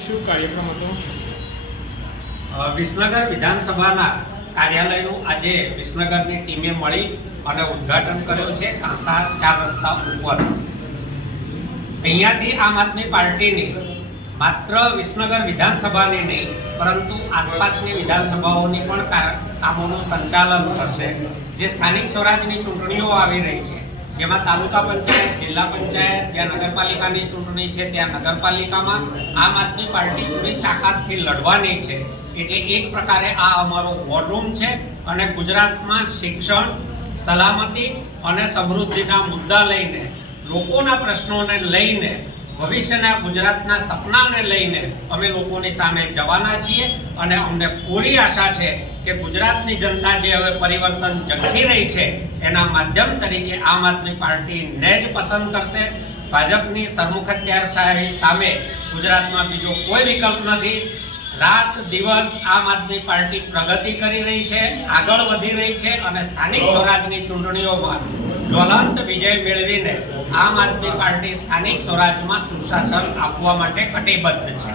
શું કાર્યક્રમ હતો? વિસનગર વિધાનસભાના કાર્યાલયનું આજે વિસનગરની ટીમે મળી અને ઉદ્ઘાટન કર્યું છે કાંસા 4 રસ્તા ઉપર। અહીંયાથી આમ આદમી પાર્ટીની માત્ર વિસનગર વિધાનસભાની નહીં પરંતુ આસપાસની વિધાનસભાઓની પણ કામોનું સંચાલન થશે। જે સ્થાનિક સ્વરાજની ચૂંટણીઓ આવી રહી છે જેમાં તાલુકા પંચાયત, જિલ્લા પંચાયત, જ્યાં નગરપાલિકાની ચૂંટણી છે ત્યાં નગરપાલિકામાં આમ આદમી પાર્ટી પૂરી તાકાતથી લડવાની છે। એટલે એક પ્રકારે આ અમારો વોર રૂમ છે અને ગુજરાતમાં શિક્ષણ, સલામતી અને સમૃદ્ધિના મુદ્દા લઈને, લોકોના પ્રશ્નોને લઈને, ભવિષ્યના ગુજરાતના સપનાને લઈને અમે લોકોની સામે જવાના છીએ અને અમને પૂરી આશા છે કે ગુજરાતની જનતા જે હવે પરિવર્તન ઝંખી રહી છે એના માધ્યમ તરીકે આમ આદમી પાર્ટીને જ પસંદ કરશે। ભાજપની સરમુખત્યારશાહી સામે ગુજરાતમાં બીજો કોઈ વિકલ્પ નથી। રાત દિવસ આમ આદમી પાર્ટી પ્રગતિ કરી રહી છે, આગળ વધી રહી છે અને સ્થાનિક સ્વરાજની ચૂંટણીઓમાં જ્વલંત વિજય મેળવીને આમ આદમી પાર્ટી સ્થાનિક સ્વરાજમાં સુશાસન આપવા માટે કટિબદ્ધ છે।